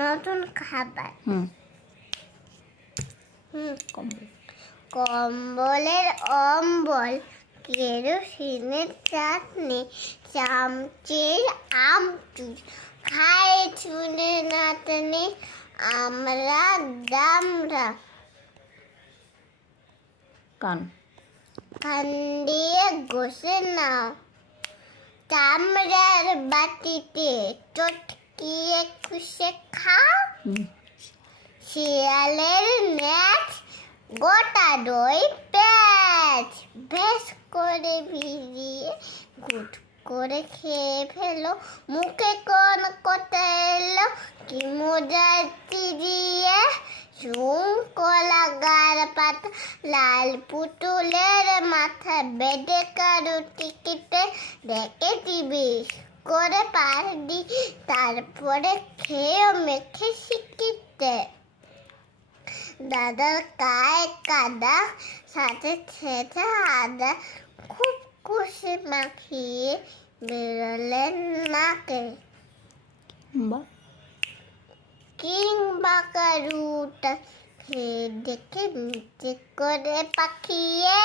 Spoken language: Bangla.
নতুন খাবার কম্বলের অম্বল, কেরোসিনের চাটনি, চামচের আমচুর, খায় চুনে নাতনি আমরা দামরা। কান দিয়ে ঘষে নাও চামড়ার বাটিতে, চটকিয়ে খুশে খাও। শিয়ালের ন্যাচ, গোটা দই প্যাচ, বেশ করে ভিজিয়ে গুট করে খেয়ে ফেলো। মুখে কোন কথা এলো, কি মজা চিরিয়ে। চুন কলা গার পাতা, লাল পুতুলের মাথা, বেঁধে কারু টিকিটে দেখে টিভি করে পারদি, তারপরে খেয়েও মেখে শিখিতে। দাদার গায়ে কাদা, সাথে ছেঁচা আদা, খুব খুশি মাখিয়ে বেরোলেন নাকে। কিংবা কারুটা খেয়ে দেখে নিচে করে পাখিয়ে।